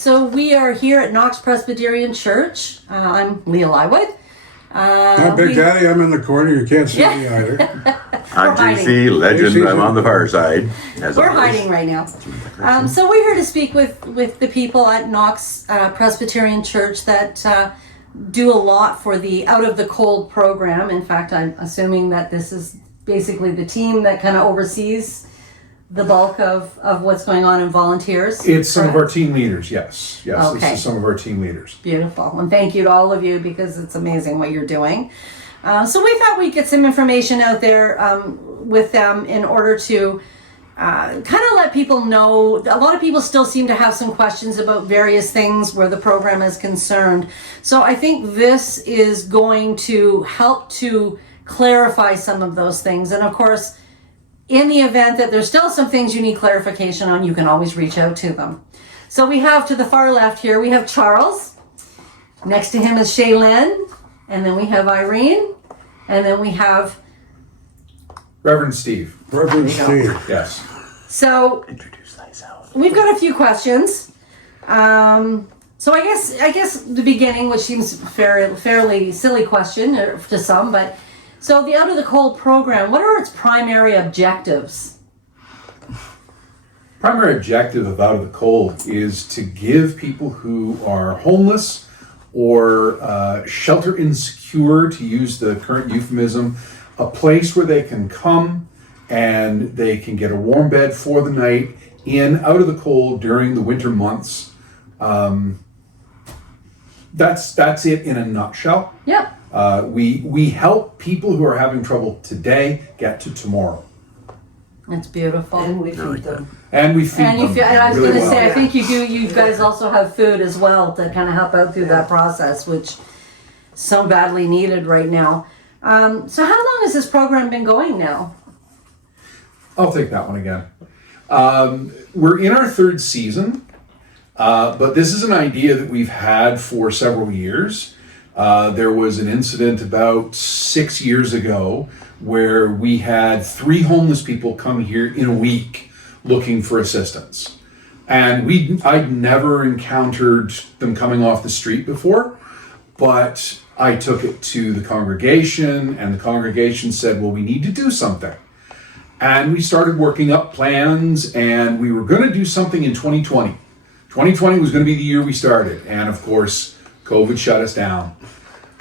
so we are here at Knox Presbyterian Church. I'm Leah Lywood. I'm Big Daddy. I'm in the corner. You can't see me either. I'm JC, legend. I'm on the far side. We're hiding right now. So we're here to speak with the people at Knox Presbyterian Church that do a lot for the Out of the Cold program. In fact, I'm assuming that this is basically the team that kind of oversees the bulk of what's going on in volunteers. It's some of our team leaders, yes. Yes, Okay. This is some of our team leaders. Beautiful. And thank you to all of you because it's amazing what you're doing. So we thought we'd get some information out there with them in order to kind of let people know. A lot of people still seem to have some questions about various things where the program is concerned. So I think this is going to help to clarify some of those things. And of course, in the event that there's still some things you need clarification on, you can always reach out to them. So we have to the far left here, we have Charles. Next to him is Shaylin. And then we have Irene. And then we have Reverend Steve. Reverend Steve. Yes. So Introduce thyself. we've got a few questions. So I guess the beginning, which seems fairly silly question to some, but so the Out of the Cold program, what are its primary objectives? Primary objective of Out of the Cold is to give people who are homeless or shelter insecure, to use the current euphemism, a place where they can come and they can get a warm bed for the night out of the cold during the winter months. That's it in a nutshell. Yep. We help people who are having trouble today get to tomorrow. That's beautiful. And we feed them. And we feed them And I was really going to well. say, I think you guys also have food as well to kind of help out through that process, which is so badly needed right now. So how long has this program been going now? I'll take that one again. We're in our third season, but this is an idea that we've had for several years. There was an incident about 6 years ago where we had 3 homeless people come here in a week looking for assistance. And I'd never encountered them coming off the street before, but I took it to the congregation, and the congregation said, well, we need to do something. And we started working up plans, and we were going to do something in 2020. 2020 was going to be the year we started, and of course, COVID shut us down.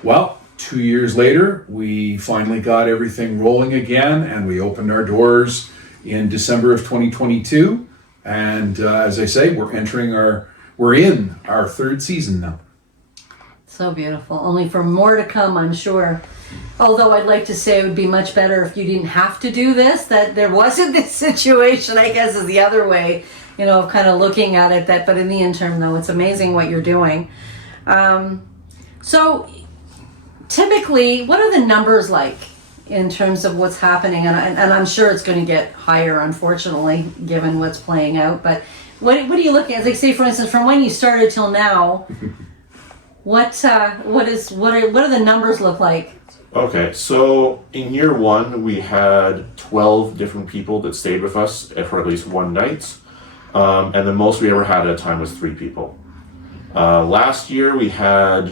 Well, 2 years later, we finally got everything rolling again, and we opened our doors in December of 2022. And as I say, we're in our third season now. So beautiful. Only for more to come, I'm sure. Although I'd like to say it would be much better if you didn't have to do this, that there wasn't this situation, I guess is the other way, of kind of looking at it. But in the interim, though, it's amazing what you're doing. So typically, what are the numbers like in terms of what's happening? And I'm sure it's going to get higher, unfortunately, given what's playing out. But what are you looking at? Like, say, for instance, from when you started till now, what are the numbers look like? Okay, so in year 1, we had 12 different people that stayed with us for at least one night. And the most we ever had at a time was 3 people. Last year, we had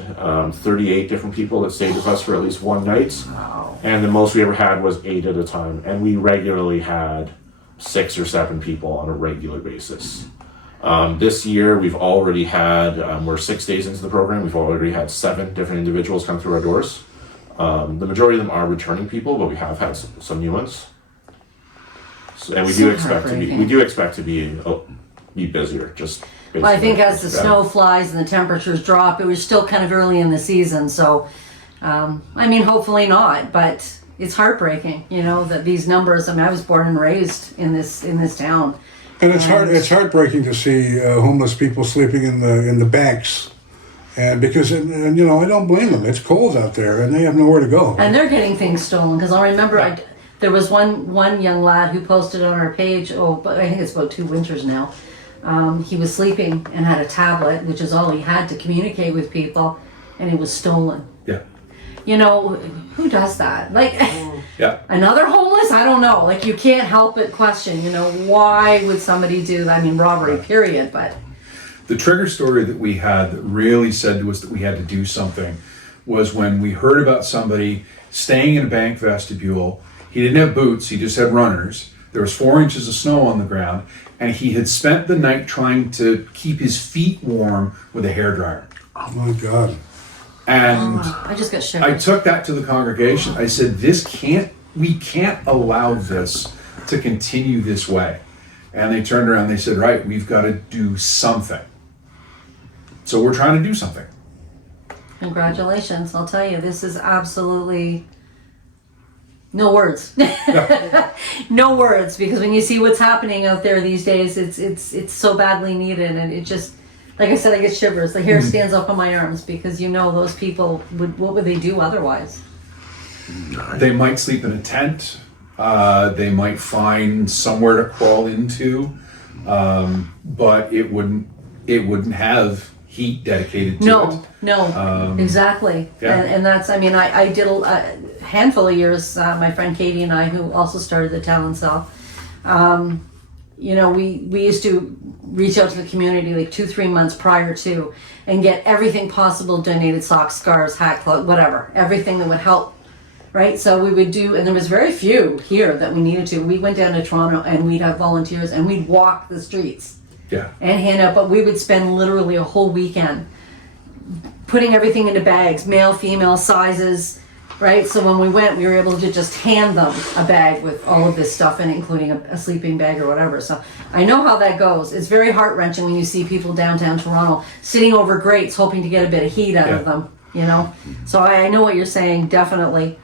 38 different people that stayed with us for at least one night. Wow. And the most we ever had was 8 at a time. And we regularly had 6 or 7 people on a regular basis. This year, we've already had, we're 6 days into the program, we've already had 7 different individuals come through our doors. The majority of them are returning people, but we have had some new ones. So, and we do expect to be busier. Just well, I think as the snow flies and the temperatures drop, it was still kind of early in the season. So, hopefully not, but it's heartbreaking, that these numbers. I was born and raised in this town. And it's heartbreaking to see homeless people sleeping in the banks, and because I don't blame them. It's cold out there, and they have nowhere to go. And they're getting things stolen because I remember there was one young lad who posted on our page. But I think it's about 2 winters now. He was sleeping and had a tablet, which is all he had to communicate with people, and it was stolen. Yeah. Who does that? Yeah. Another homeless? I don't know. You can't help but question, why would somebody do that? Robbery, period, but... The trigger story that we had that really said to us that we had to do something was when we heard about somebody staying in a bank vestibule. He didn't have boots, he just had runners. There was 4 inches of snow on the ground, and he had spent the night trying to keep his feet warm with a hairdryer. Oh my God. And I just got I shivers. took that to the congregation. I said, we can't allow this to continue this way. And they turned around and they said, right, we've got to do something. So we're trying to do something. Congratulations. I'll tell you, this is absolutely no words. No words, because when you see what's happening out there these days, it's so badly needed, and it just, like I said, I get shivers. The hair stands up on my arms, because those people what would they do otherwise? They might sleep in a tent. They might find somewhere to crawl into, but it wouldn't have heat dedicated to it. No, exactly. Yeah. And that's, I did a handful of years, my friend Katie and I, who also started the talent cell, we used to reach out to the community like 2-3 months prior to, and get everything possible donated: socks, scarves, hat, clothes, whatever, everything that would help. Right, so we would do, and there was very few here that we needed to. We went down to Toronto, and we'd have volunteers, and we'd walk the streets, and hand out. But we would spend literally a whole weekend putting everything into bags, male, female, sizes, right? So when we went, we were able to just hand them a bag with all of this stuff in it, including a sleeping bag or whatever. So I know how that goes. It's very heart-wrenching when you see people downtown Toronto sitting over grates hoping to get a bit of heat out of them, So I know what you're saying, definitely.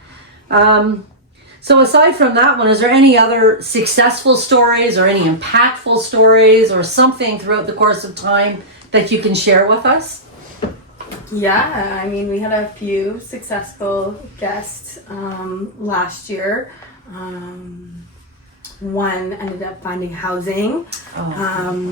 So aside from that one, is there any other successful stories or any impactful stories or something throughout the course of time that you can share with us? Yeah, we had a few successful guests last year. One ended up finding housing,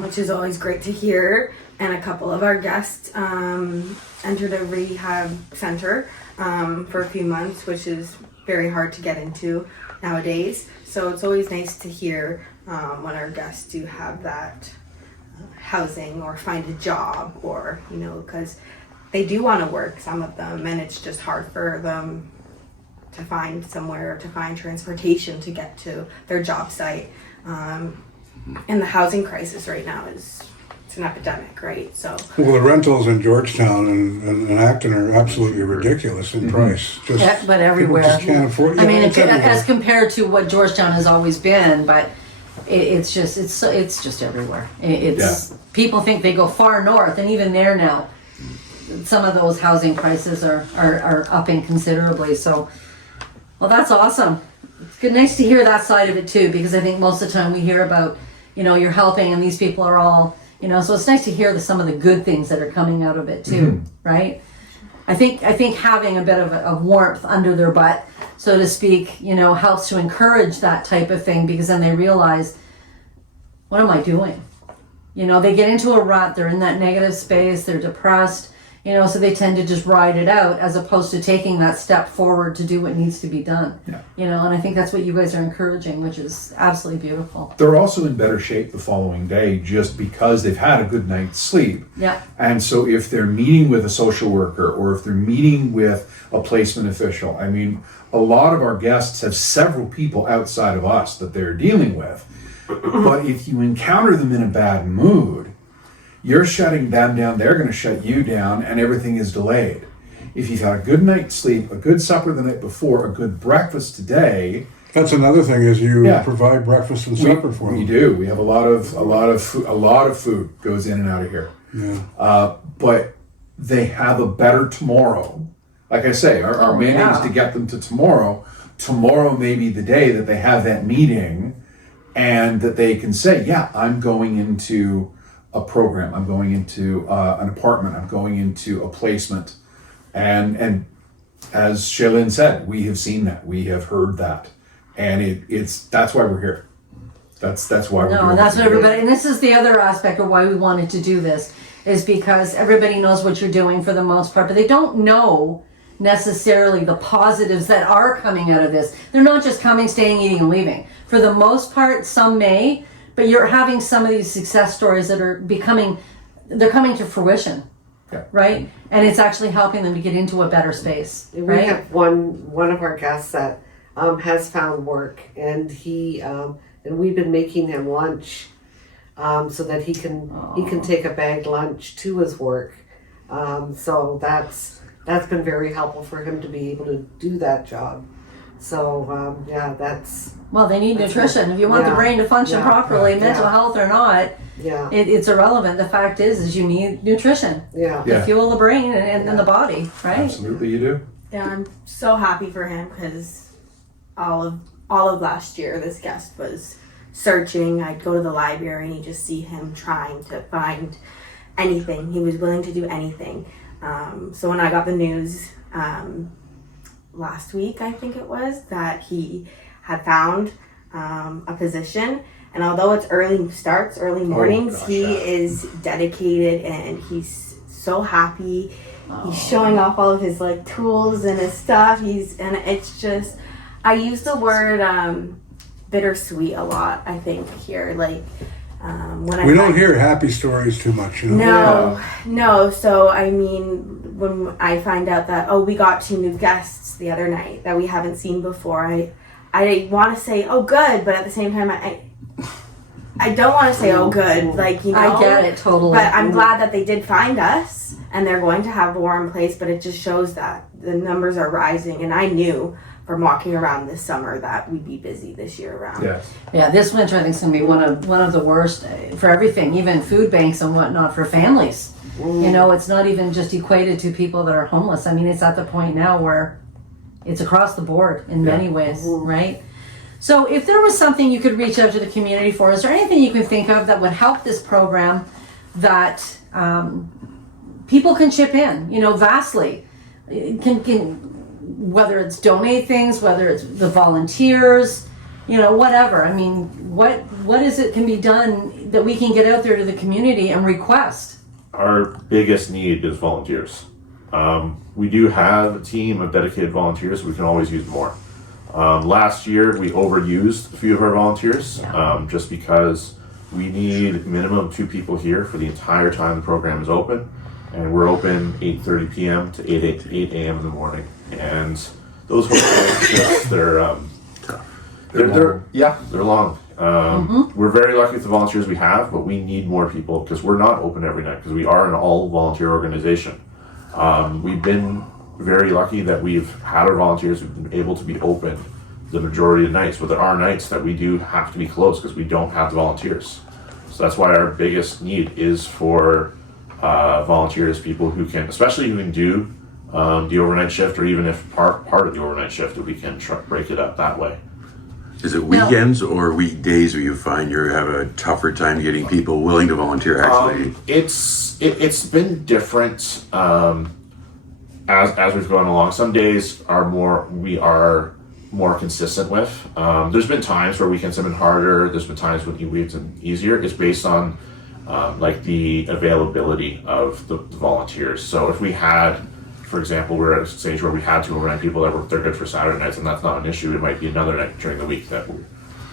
which is always great to hear. And a couple of our guests entered a rehab center for a few months, which is very hard to get into nowadays. So it's always nice to hear when our guests do have that housing or find a job, or because they do want to work, some of them, and it's just hard for them to find somewhere, to find transportation to get to their job site. And the housing crisis right now it's an epidemic, right? So Well, the rentals in Georgetown and Acton are absolutely ridiculous in price. But everywhere. People just can't afford it. It's as compared to what Georgetown has always been, but it's just everywhere. People think they go far north, and even there now, some of those housing prices are upping considerably. So, well, that's awesome. It's good, nice to hear that side of it too, because I think most of the time we hear about, you're helping, and these people are all, so it's nice to hear some of the good things that are coming out of it too, right? I think having a bit of a warmth under their butt, so to speak, helps to encourage that type of thing, because then they realize, what am I doing? They get into a rut, they're in that negative space, they're depressed, so they tend to just ride it out, as opposed to taking that step forward to do what needs to be done. And I think that's what you guys are encouraging, which is absolutely beautiful. They're also in better shape the following day just because they've had a good night's sleep. Yeah. And so if they're meeting with a social worker, or if they're meeting with a placement official, a lot of our guests have several people outside of us that they're dealing with. But if you encounter them in a bad mood, you're shutting them down, they're going to shut you down, and everything is delayed. If you've had a good night's sleep, a good supper the night before, a good breakfast today. That's another thing, is you provide breakfast and supper for them. We do. We have a lot of food goes in and out of here. Yeah. But they have a better tomorrow. Like I say, our mandate is to get them to tomorrow. Tomorrow may be the day that they have that meeting, and that they can say, yeah, I'm going into a program, I'm going into an apartment, I'm going into a placement. And as Shailene said, we have seen that, we have heard that, and that's why we're here. That's why we're doing and that's what what everybody, and this is the other aspect of why we wanted to do this, is because everybody knows what you're doing for the most part, but they don't know necessarily the positives that are coming out of this. They're not just coming, staying, eating, and leaving. For the most part, some may, but you're having some of these success stories that are becoming they're coming to fruition, Yeah. right? And it's actually helping them to get into a better space, We right? have one of our guests that has found work, and and we've been making him lunch so that he can take a bagged lunch to his work. So that's been very helpful for him to be able to do that job. So that's Well, they need nutrition. If you want the Yeah. brain to function Yeah. properly, Yeah. mental health or not, yeah, it's irrelevant. The fact is you need nutrition yeah. Yeah. to fuel the brain and the body, right? Absolutely, you do. Yeah, I'm so happy for him because all of last year, this guest was searching. I'd go to the library and you just see him trying to find anything. He was willing to do anything. So when I got the news last week, I think it was, that he had found a position, and although it's early mornings, gosh, he yeah. is dedicated and he's so happy. He's showing off all of his like tools and his stuff. And it's just, I use the word bittersweet a lot, I think, here. Like when We don't hear happy stories too much, you know. No. So I mean, when I find out that we got 2 new guests the other night that we haven't seen before, I want to say good, but at the same time I don't want to say good, like, you know. I get it totally. But I'm glad that they did find us, and they're going to have more in place. But it just shows that the numbers are rising, and I knew from walking around this summer that we'd be busy this year around. Yes. Yeah, this winter I think is going to be one of the worst for everything, even food banks and whatnot for families. You know, it's not even just equated to people that are homeless. I mean, it's at the point now where it's across the board in many ways, right? So if there was something you could reach out to the community for, is there anything you can think of that would help this program that people can chip in, you know, vastly? Can whether it's donate things, whether it's the volunteers, you know, whatever. I mean, what is it can be done that we can get out there to the community and request? Our biggest need is volunteers. We do have a team of dedicated volunteers. We can always use more. Last year, we overused a few of our volunteers just because we need minimum 2 people here for the entire time the program is open. And we're open 8:30 p.m. to 8 a.m. in the morning. And those whole shifts, they're long. We're very lucky with the volunteers we have, but we need more people because we're not open every night because we are an all volunteer organization. We've been very lucky that we've had our volunteers who've been able to be open the majority of the nights, but there are nights that we do have to be closed because we don't have the volunteers. So that's why our biggest need is for volunteers, people who can, especially who can do the overnight shift, or even if part of the overnight shift, that we can break it up that way. Is it weekends or weekdays where you find you have a tougher time getting people willing to volunteer? Actually, it's been different as we've gone along. Some days we are more consistent with. There's been times where weekends have been harder. There's been times when weekends have been easier. It's based on like the availability of the volunteers. So if we had, for example, we're at a stage where we had 2 overnight people that they're good for Saturday nights, and that's not an issue. It might be another night during the week that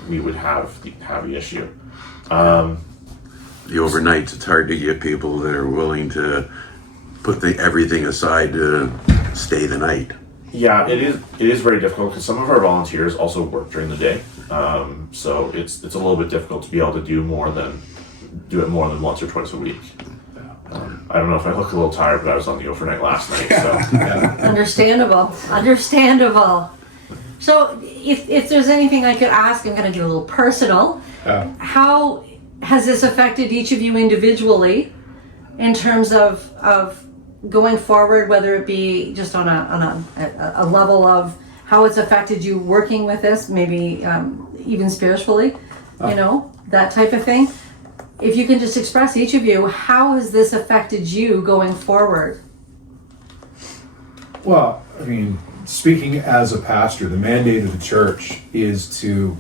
we would have the issue. the overnights, it's hard to get people that are willing to put everything aside to stay the night. Yeah, it is very difficult because some of our volunteers also work during the day, so it's a little bit difficult to be able to do it more than once or twice a week. I don't know if I look a little tired, but I was on the overnight last night. So Understandable. So if there's anything I could ask, I'm going to do a little personal. How has this affected each of you individually in terms of going forward, whether it be just on a level of how it's affected you working with this, maybe even spiritually, that type of thing? If you can just express, each of you, how has this affected you going forward? Well, I mean, speaking as a pastor, the mandate of the church is to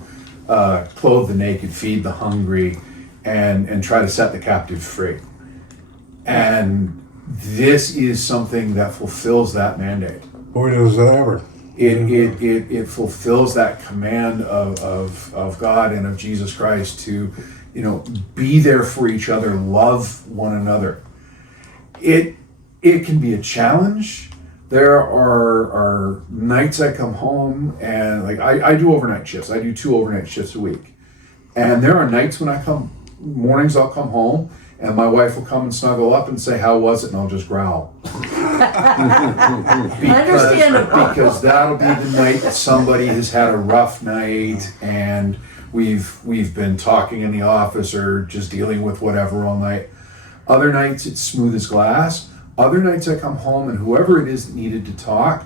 clothe the naked, feed the hungry, and try to set the captive free. And this is something that fulfills that mandate. Boy, does that ever. It fulfills that command of God and of Jesus Christ to, be there for each other, love one another. it can be a challenge. There are nights I come home and like I do overnight shifts. I do 2 overnight shifts a week. And there are nights when mornings I'll come home and my wife will come and snuggle up and say, "How was it?" And I'll just growl. Understandable. Because that'll be the night that somebody has had a rough night and we've been talking in the office or just dealing with whatever all night. Other nights it's smooth as glass. Other nights I come home and whoever it is that needed to talk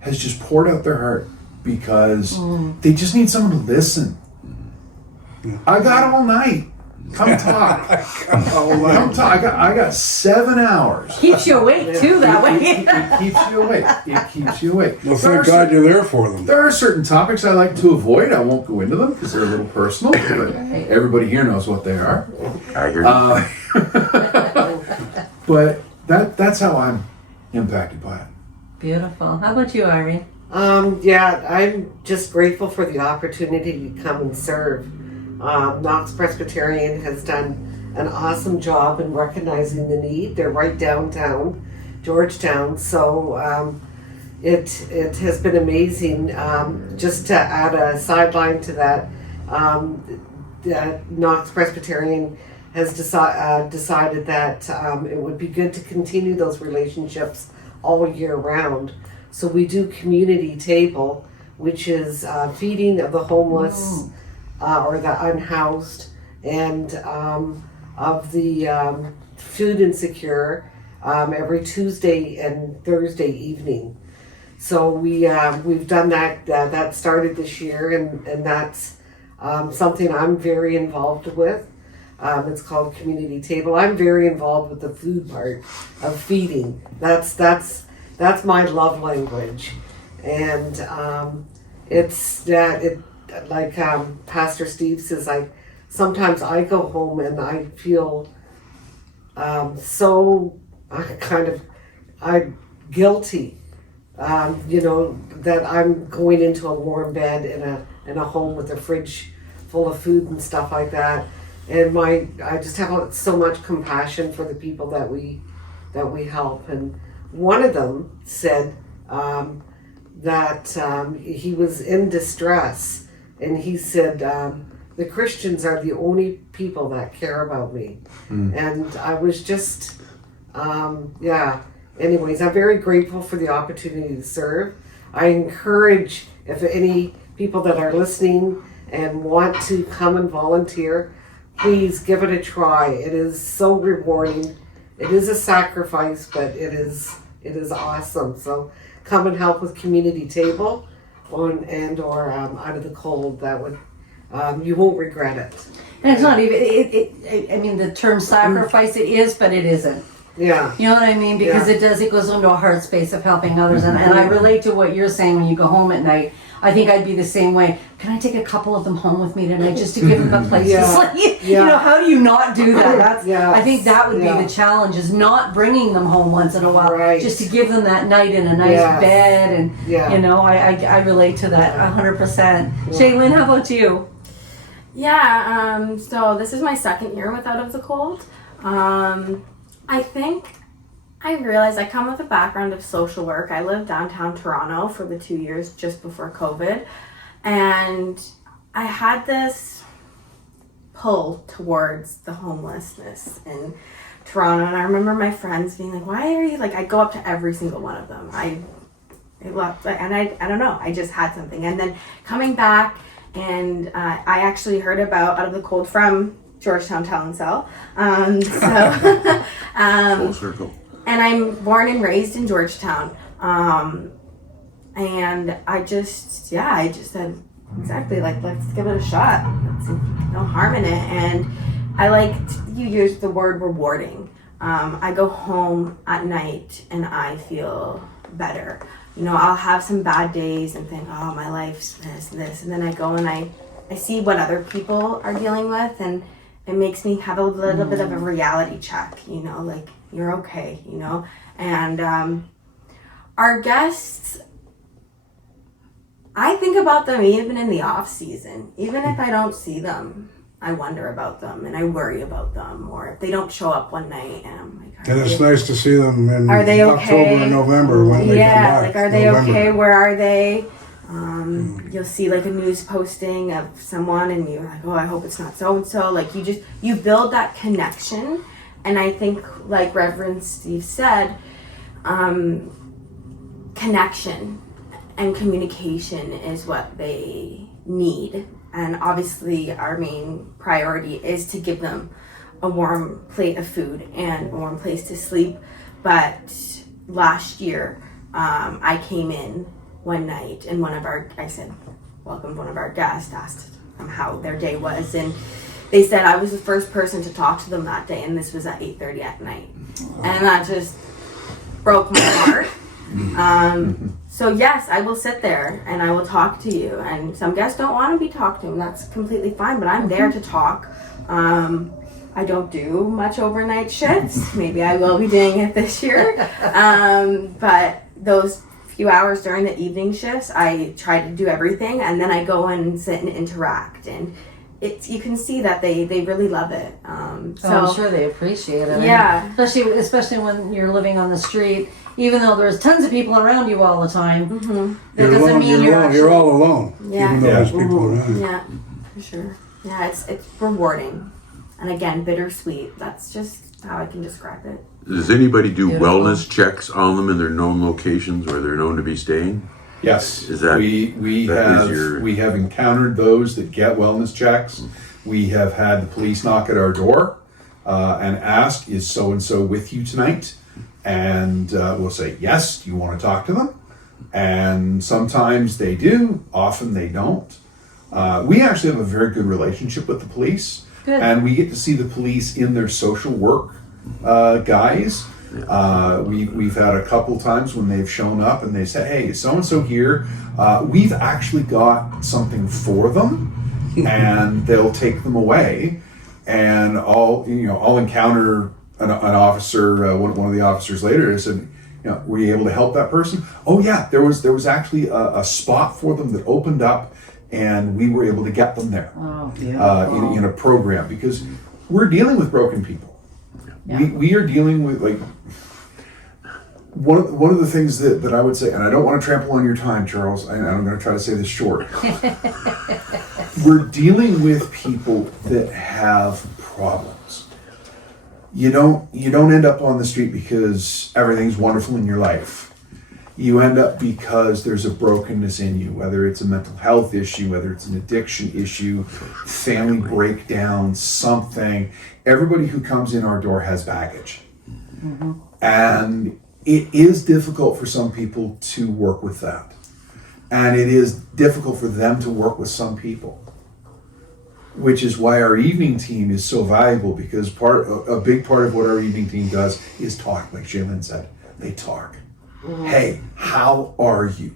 has just poured out their heart because they just need someone to listen. I got all night. Come talk. Come talk. I got 7 hours. Keeps you awake too that way. It keeps you awake. It keeps you awake. Well, thank God you're there for them. There are certain topics I like to avoid. I won't go into them because they're a little personal, but everybody here knows what they are. I hear you. But that's how I'm impacted by it. Beautiful. How about you, Irene? Yeah, I'm just grateful for the opportunity to come and serve. Knox Presbyterian has done an awesome job in recognizing the need. They're right downtown Georgetown, so it has been amazing. Just to add a sideline to that, Knox Presbyterian has decided that it would be good to continue those relationships all year round. So we do community table, which is feeding of the homeless or the unhoused, and of the food insecure every Tuesday and Thursday evening. So we've done that. That started this year, and that's something I'm very involved with. It's called Community Table. I'm very involved with the food part of feeding. That's my love language, and like Pastor Steve says, sometimes I go home and I feel so I'm guilty, that I'm going into a warm bed in a home with a fridge full of food and stuff like that. And I just have so much compassion for the people that we help. And one of them said that he was in distress, and he said, "The Christians are the only people that care about me." And I was just, Anyways, I'm very grateful for the opportunity to serve. I encourage, if any people that are listening and want to come and volunteer, please give it a try. It is so rewarding. It is a sacrifice, but it is awesome. So come and help with Community Table or Out of the Cold. That would you won't regret it. And it's not even, I mean, the term sacrifice, it is, but it isn't. Yeah. You know what I mean? Because it goes into a heart space of helping others. And I relate to what you're saying when you go home at night. I think I'd be the same way. Can I take a couple of them home with me tonight just to give them a place to sleep? You know, how do you not do that? I think that would be the challenge, is not bringing them home once in a while. Right. Just to give them that night in a nice bed. And, you know, I relate to that 100%. Shaylin, how about you? Yeah, so this is my second year with Out of the Cold. I think I realized I come with a background of social work. I lived downtown Toronto for the 2 years just before COVID. And I had this pull towards the homelessness in Toronto. And I remember my friends being like, why are you, like, I go up to every single one of them. I left, and I don't know, I just had something. And then coming back, and I actually heard about Out of the Cold from Georgetown Talent Cell. Full circle. And I'm born and raised in Georgetown. And I just said, exactly, like, let's give it a shot. No harm in it. And I liked, you used the word rewarding. I go home at night and I feel better. You know, I'll have some bad days and think, oh, my life's this and this. And then I go and I see what other people are dealing with, and it makes me have a little bit of a reality check, you know, like, you're okay, you know. And our guests, I think about them even in the off season, even if I don't see them. I wonder about them and I worry about them, or if they don't show up one night and I'm like, And it's nice to see them in are they October okay? and November when they come yeah, back. like are they November. okay? Where are they? You'll see like a news posting of someone and you're like, oh, I hope it's not so and so. Like you build that connection, and I think like Reverend Steve said, connection and communication is what they need. And obviously our main priority is to give them a warm plate of food and a warm place to sleep. But last year, I came in one night and I said, welcome, one of our guests asked them how their day was. And they said I was the first person to talk to them that day, and this was at 8:30 at night. And that just broke my heart. So yes, I will sit there and I will talk to you. And some guests don't want to be talked to, and that's completely fine. But I'm there to talk. I don't do much overnight shifts. Maybe I will be doing it this year. But those few hours during the evening shifts, I try to do everything, and then I go and sit and interact. And you can see that they really love it. So I'm sure they appreciate it. Yeah. And especially when you're living on the street, even though there's tons of people around you all the time, that doesn't mean you're all alone. Yeah. Even though there's people around. Yeah, for sure. Yeah, it's rewarding. And again, bittersweet. That's just how I can describe it. Does anybody do Beautiful. wellness checks on them in their known locations where they're known to be staying? Yes, Is that- we have encountered those that get wellness checks. We have had the police knock at our door and ask, "Is so and so with you tonight?" And we'll say, "Yes." Do you want to talk to them? And sometimes they do. Often they don't. We actually have a very good relationship with the police, Good. and we get to see the police in their social work guys. We've had a couple times when they've shown up and they said, "Hey, so and so here. We've actually got something for them," and they'll take them away. And I'll encounter an officer. One of the officers later said, "Were you able to help that person?" "Oh yeah, there was actually a spot for them that opened up, and we were able to get them there Oh, beautiful. in a program, because we're dealing with broken people. Yeah. We are dealing with like one of the things that I would say, and I don't want to trample on your time, Charles, and I'm going to try to say this short. We're dealing with people that have problems. You don't end up on the street because everything's wonderful in your life. You end up because there's a brokenness in you, whether it's a mental health issue, whether it's an addiction issue, family breakdown, something. Everybody who comes in our door has baggage. And it is difficult for some people to work with that. And it is difficult for them to work with some people. Which is why our evening team is so valuable, because a big part of what our evening team does is talk, like Shaylin said. They talk. Hey, how are you?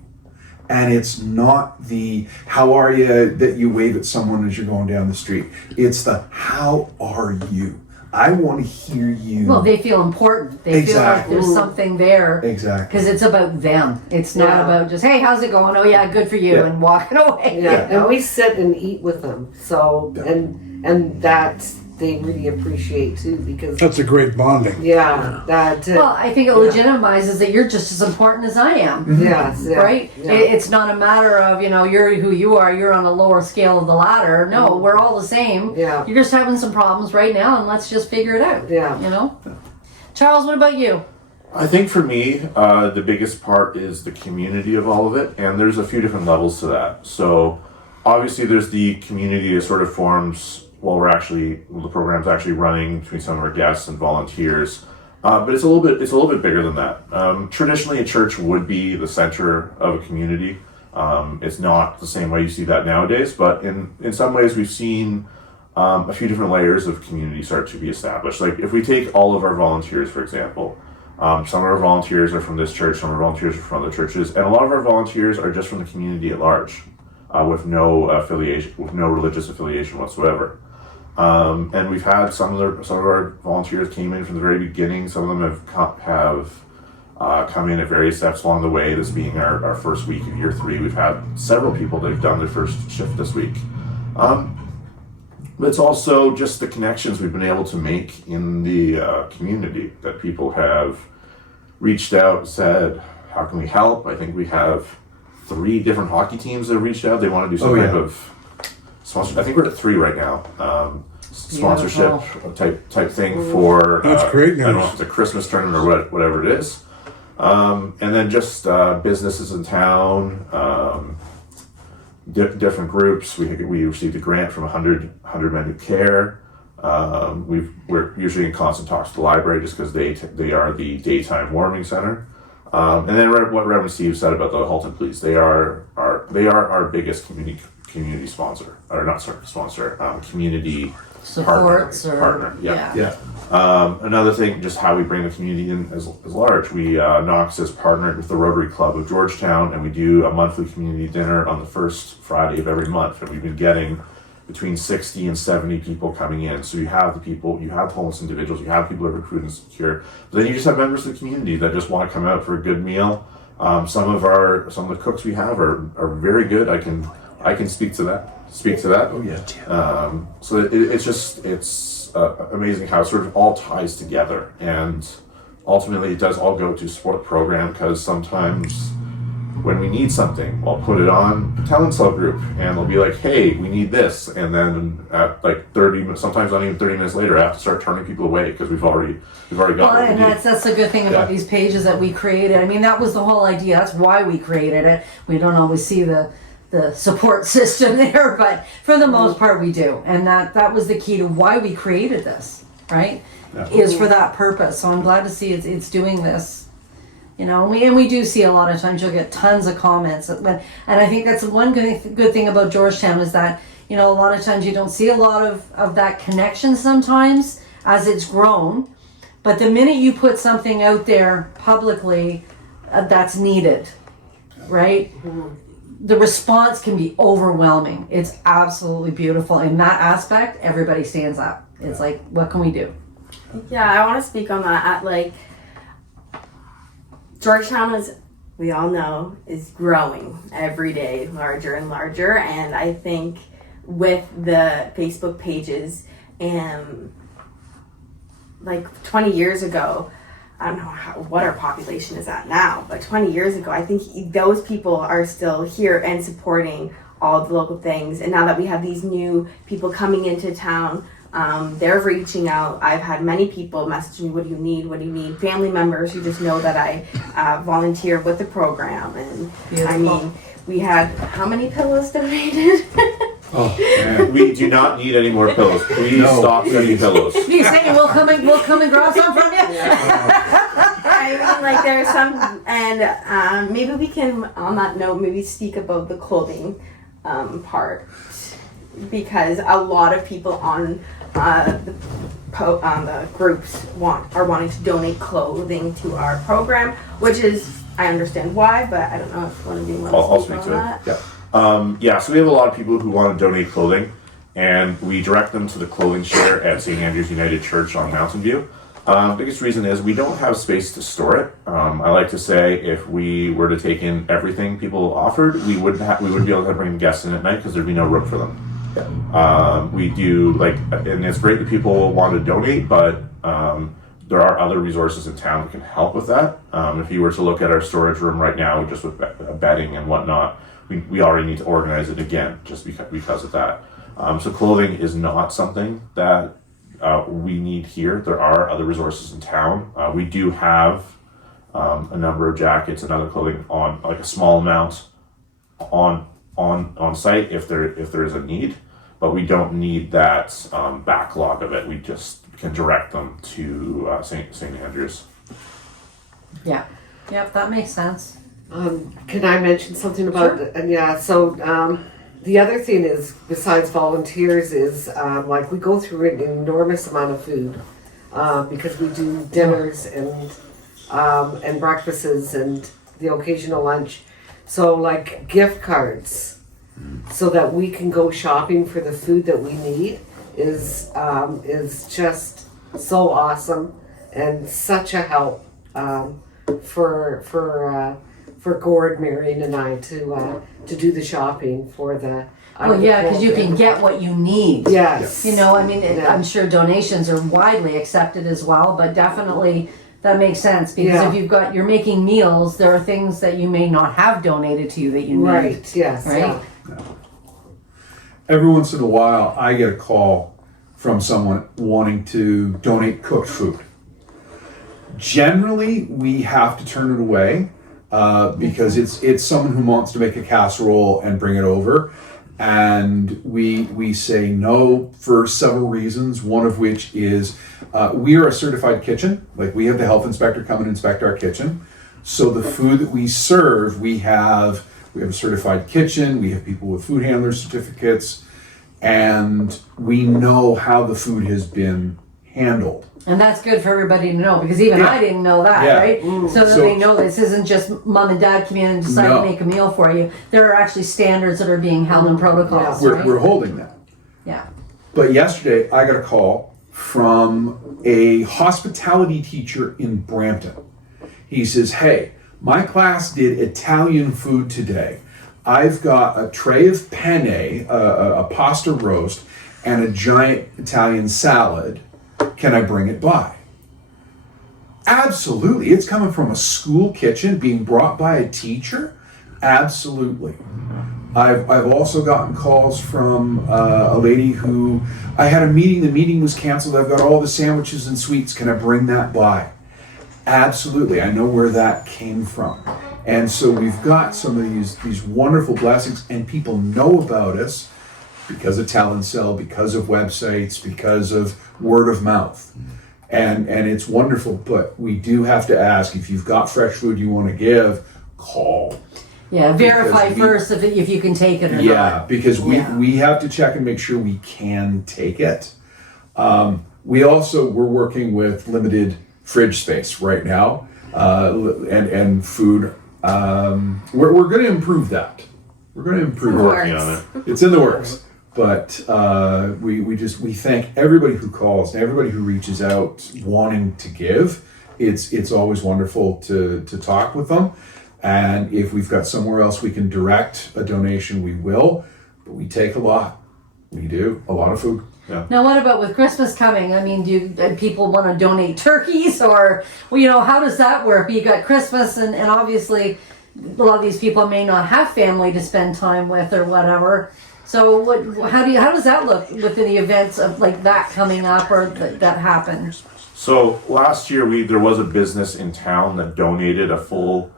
And it's not the how are you that you wave at someone as you're going down the street. It's the how are you? I want to hear you. Well, they feel important. They feel like Exactly. there's something there. Exactly. Because it's about them. It's not Yeah. about just, hey, how's it going? Oh, yeah, good for you, Yeah. and walking away. Yeah, and we sit and eat with them. So and that they really appreciate too, because That's a great bonding. that Well, I think it legitimizes that you're just as important as I am. yes, yeah, Right? yeah. It's not a matter of, you're who you are, you're on a lower scale of the ladder. No, we're all the same. Yeah. You're just having some problems right now, and let's just figure it out. Yeah. Charles, what about you? I think for me, the biggest part is the community of all of it, and there's a few different levels to that. So, obviously, there's the community that sort of forms while the program's actually running between some of our guests and volunteers. But it's a little bit bigger than that. Traditionally, a church would be the center of a community. It's not the same way you see that nowadays, but in some ways, we've seen a few different layers of community start to be established. Like if we take all of our volunteers, for example. Some of our volunteers are from this church, some of our volunteers are from other churches, and a lot of our volunteers are just from the community at large, with no affiliation, with no religious affiliation whatsoever. And we've had some of our volunteers came in from the very beginning. Some of them have come in at various steps along the way. This being our first week of year 3, we've had several people that have done their first shift this week. But it's also just the connections we've been able to make in the community, that people have reached out and said, how can we help? I think we have 3 different hockey teams that have reached out. They want to do some type of sponsor. I think we're at 3 right now. Sponsorship type thing for That's great I don't know news. if it's a Christmas tournament or whatever it is. And then just businesses in town, different groups. We received a grant from 100 Men Who Care. We're usually in constant talks with the library just because they are the daytime warming center. And then what Reverend Steve said about the Halton Police, they are our biggest community sponsor, or not sponsor, community Supports partner. Yeah. Yeah. Another thing, just how we bring the community in as large. Knox has partnered with the Rotary Club of Georgetown, and we do a monthly community dinner on the first Friday of every month. And we've been getting between 60 and 70 people coming in. So you have the people, you have homeless individuals, you have people that are recruited and secure, but then you just have members of the community that just want to come out for a good meal. Some of the cooks we have are very good. I can speak to that. Oh yeah. So it's amazing how it sort of all ties together, and ultimately it does all go to support the program, because sometimes when we need something, I'll put it on the talent cell group and they'll be like, hey, we need this, and then at like 30 minutes, sometimes not even 30 minutes later, I have to start turning people away because we've already got Well, what we and need. that's the good thing about these pages that we created. I mean, that was the whole idea. That's why we created it. We don't always see the support system there, but for the most part we do. And that was the key to why we created this, right? Yeah. Is for that purpose. So I'm glad to see it's doing this. You know, and we do see a lot of times you'll get tons of comments. And I think that's one good thing about Georgetown is that, you know, a lot of times you don't see a lot of that connection sometimes as it's grown. But the minute you put something out there publicly that's needed, right? The response can be overwhelming. It's absolutely beautiful. In that aspect, everybody stands up. It's like, what can we do? Yeah, I want to speak on that. Georgetown, as we all know, is growing every day, larger and larger. And I think with the Facebook pages, and like 20 years ago, I don't know what our population is at now, but 20 years ago, I think those people are still here and supporting all the local things. And now that we have these new people coming into town, they're reaching out. I've had many people message me, what do you need? What do you need? Family members who just know that I volunteer with the program. And Beautiful. I mean, we had how many pillows donated? Oh man. We do not need any more pillows. Please No, stop sending pillows. You saying we'll come and grab some from you? I mean, like there's some, and maybe we can, on that note, maybe speak about the clothing part, because a lot of people on the groups are wanting to donate clothing to our program, which is, I understand why, but I don't know if one of you I'll wants to speak speak on to that. it. Yeah. So we have a lot of people who want to donate clothing, and we direct them to the clothing share at St. Andrew's United Church on Mountain View. Biggest reason is we don't have space to store it. I like to say if we were to take in everything people offered, we wouldn't be able to bring guests in at night because there'd be no room for them. We do and it's great that people want to donate, but there are other resources in town that can help with that. If you were to look at our storage room right now, just with bedding and whatnot, we already need to organize it again just because of that. So clothing is not something that we need here. There are other resources in town. We do have a number of jackets and other clothing on, like a small amount on site if there is a need, but we don't need that backlog of it. We just can direct them to St. Andrews. Yeah. Yep, that makes sense. Can I mention something about it? Yeah, so the other thing is, besides volunteers, is like we go through an enormous amount of food because we do dinners and breakfasts and the occasional lunch. So like gift cards, so that we can go shopping for the food that we need is just so awesome and such a help for Gord, Marion, and I to do the shopping for the Well, yeah, because you can get what you need. Yes. You know, I mean, Yeah. I'm sure donations are widely accepted as well, but definitely that makes sense because Yeah. if you're making meals, there are things that you may not have donated to you that you need. Right. Yes. Right? Yeah. Every once in a while, I get a call from someone wanting to donate cooked food. Generally, we have to turn it away because it's someone who wants to make a casserole and bring it over, and we say no for several reasons. One of which is we are a certified kitchen. Like, we have the health inspector come and inspect our kitchen, so the food that we serve, we have a certified kitchen. We have people with food handler certificates, and we know how the food has been handled. And that's good for everybody to know because even Yeah. I didn't know that, Yeah. right? So that So- they know this isn't just mom and dad come in and decide No. to make a meal for you. There are actually standards that are being held in protocols, We're, right? we're holding that. Yeah. But yesterday, I got a call from a hospitality teacher in Brampton. He says, "Hey, my class did Italian food today. I've got a tray of penne, a pasta roast, and a giant Italian salad. Can I bring it by?" Absolutely. It's coming from a school kitchen being brought by a teacher. Absolutely. I've also gotten calls from a lady who, I had a meeting, the meeting was canceled, I've got all the sandwiches and sweets, can I bring that by? Absolutely, I know where that came from. And so we've got some of these wonderful blessings, and people know about us because of Talent Cell, because of websites, because of word of mouth. And it's wonderful, but we do have to ask, if you've got fresh food you want to give, call. Yeah, verify Because we- first if you can take it or Yeah, not. because Yeah. we have to check and make sure we can take it. We're working with limited fridge space right now, and food. We're going to improve that. We're going to improve We're it. working on it. It's in the works. But we thank everybody who calls and everybody who reaches out wanting to give. It's always wonderful to talk with them. And if we've got somewhere else we can direct a donation, we will. But we take a lot. We do a lot of food. Now, what about with Christmas coming? I mean, do people want to donate turkeys or, well, you know, how does that work? You got Christmas and obviously a lot of these people may not have family to spend time with or whatever. So how does that look with the events of like that coming up or that happen? So last year there was a business in town that donated a full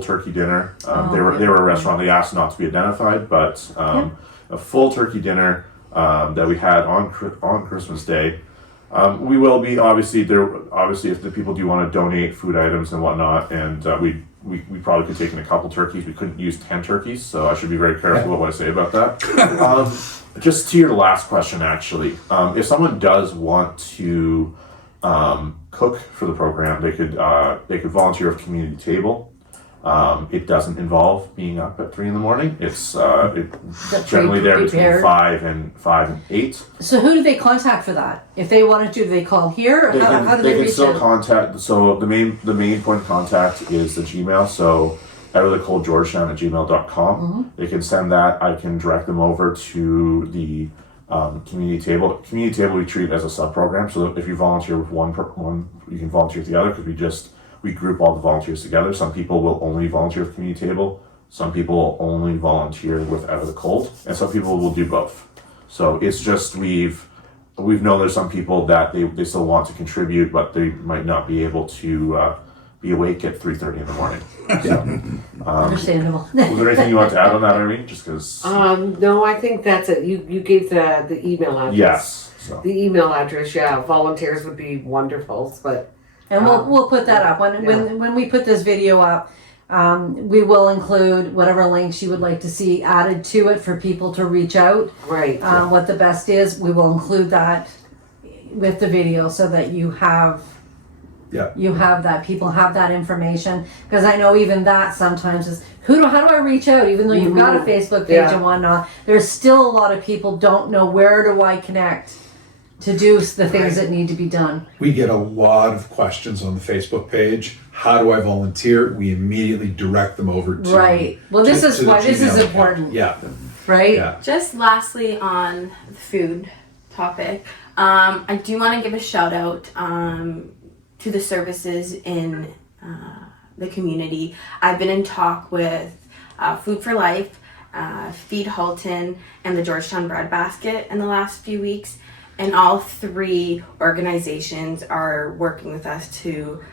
turkey dinner. They were a restaurant. They asked not to be identified, but a full turkey dinner that we had on Christmas Day. We will be obviously if the people do want to donate food items and whatnot, and we probably could take in a couple turkeys. We couldn't use 10 turkeys, so I should be very careful what I say about that. Just to your last question, actually, if someone does want to cook for the program, they could volunteer at community table. It doesn't involve being up at 3 a.m. It's generally there between prepared. 5 and 8. So who do they contact for that? If they wanted to, do they call here? Or how do they can reach still out? contact. So the main point of contact is the Gmail. So everlycoldgeorgetown@gmail.com. They can send that. I can direct them over to the community table. Community table we treat as a sub program. So if you volunteer with one, you can volunteer with the other because we group all the volunteers together. Some people will only volunteer with community table. Some people will only volunteer with Out of the Cold, and some people will do both. So it's just we've known there's some people that they still want to contribute, but they might not be able to be awake at 3:30 in the morning. So, Understandable. was there anything you want to add on that, Irene? Just because. No, I think that's it. You gave the email address. Yes. So. The email address, yeah. Volunteers would be wonderful, but And we'll put that up when we put this video up. We will include whatever links you would like to see added to it for people to reach out. right. What the best is, we will include that with the video so that you have that, people have that information. Because I know even that sometimes is how do I reach out? Even though you've got a Facebook page Yeah. and whatnot, there's still a lot of people don't know where do I connect to do the things that need to be done. We get a lot of questions on the Facebook page. How do I volunteer? We immediately direct them over to Right. Well, this is the why this is Gmail account. important. Yeah. right? Yeah. Just lastly on the food topic, I do want to give a shout out to the services in the community. I've been in talk with Food for Life, Feed Halton, and the Georgetown Bread Basket in the last few weeks. And all three organizations are working with us to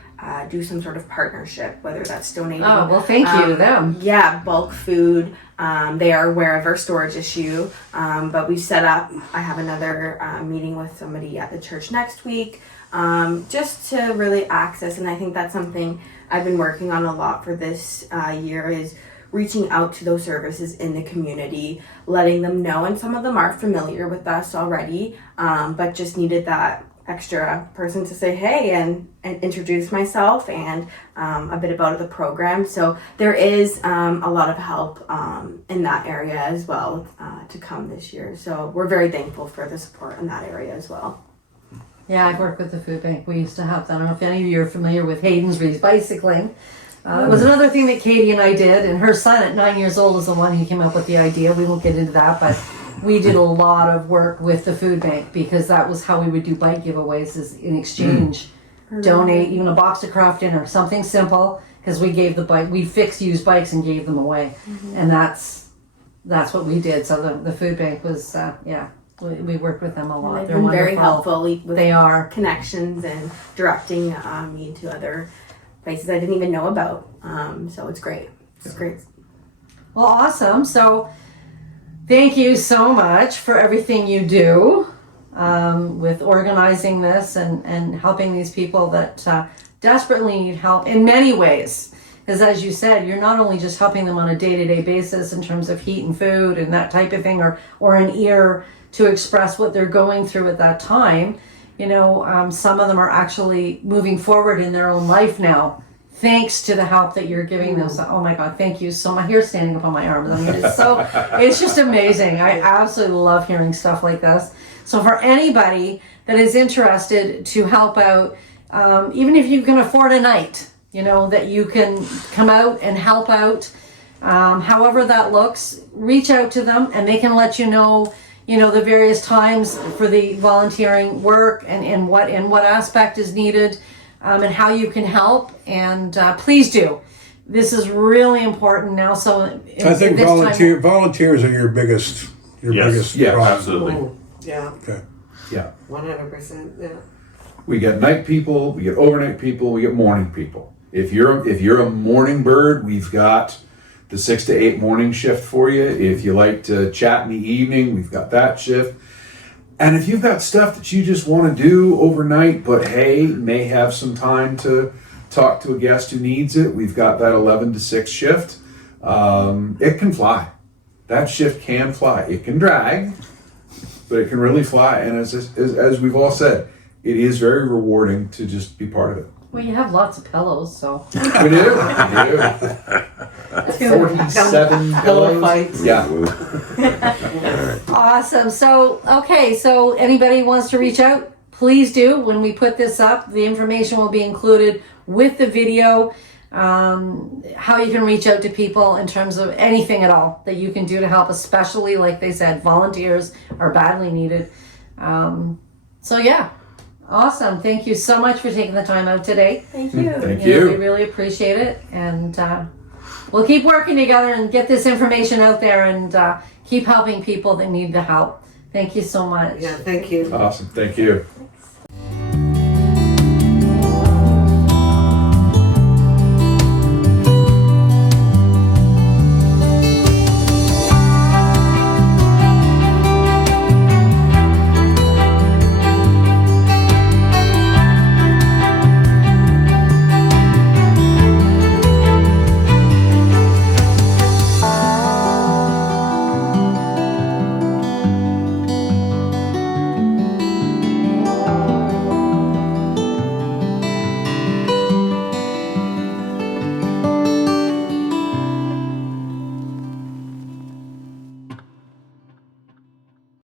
do some sort of partnership, whether that's donating. Oh, well, thank you to them. Yeah, bulk food. They are aware of our storage issue, but we set up. I have another meeting with somebody at the church next week, just to really access. And I think that's something I've been working on a lot for this year is reaching out to those services in the community, letting them know. And some of them are familiar with us already, but just needed that extra person to say hey and introduce myself and a bit about the program. So there is a lot of help in that area as well to come this year. So we're very thankful for the support in that area as well. Yeah, I've worked with the food bank. We used to have that. I don't know if any of you are familiar with Hayden's Recycling. It was another thing that Katie and I did, and her son at 9 years old is the one who came up with the idea. We won't get into that, but we did a lot of work with the food bank because that was how we would do bike giveaways is in exchange. Donate even a box of Kraft dinner, something simple, because we gave the bike, we fixed used bikes and gave them away. And that's what we did. So the food bank was, we worked with them a lot. They've They're been very wonderful. helpful with They are. connections and directing me to other places I didn't even know about. So it's great. It's great. Well, awesome. So thank you so much for everything you do with organizing this and helping these people that desperately need help in many ways. Because as you said, you're not only just helping them on a day-to-day basis in terms of heat and food and that type of thing, or an ear to express what they're going through at that time. You know, some of them are actually moving forward in their own life now, thanks to the help that you're giving them. So, oh my God, thank you so much. Hair standing up on my arms. I mean, it's just amazing. I absolutely love hearing stuff like this. So for anybody that is interested to help out, even if you can afford a night, you know, that you can come out and help out, however that looks, reach out to them and they can let you know the various times for the volunteering work and what aspect is needed, and how you can help. And please do. This is really important now. So I think volunteers are your biggest Yeah, problem. absolutely. Yeah, Okay. Yeah. 100%. Yeah. We get night people, we get overnight people, we get morning people. If you're a morning bird, we've got the 6 to 8 morning shift for you. If you like to chat in the evening, we've got that shift. And if you've got stuff that you just want to do overnight, but hey, may have some time to talk to a guest who needs it, we've got that 11 to 6 shift. It can fly. That shift can fly. It can drag, but it can really fly. And as we've all said, it is very rewarding to just be part of it. Well, you have lots of pillows, so. We do. 47 pillows. fights. Yeah. Awesome. So anybody wants to reach out, please do. When we put this up, the information will be included with the video, how you can reach out to people in terms of anything at all that you can do to help, especially, like they said, volunteers are badly needed. Awesome. Thank you so much for taking the time out today. Thank you. Thank We you. really appreciate it. And we'll keep working together and get this information out there and keep helping people that need the help. Thank you so much. Yeah, thank you. Awesome. Thank you.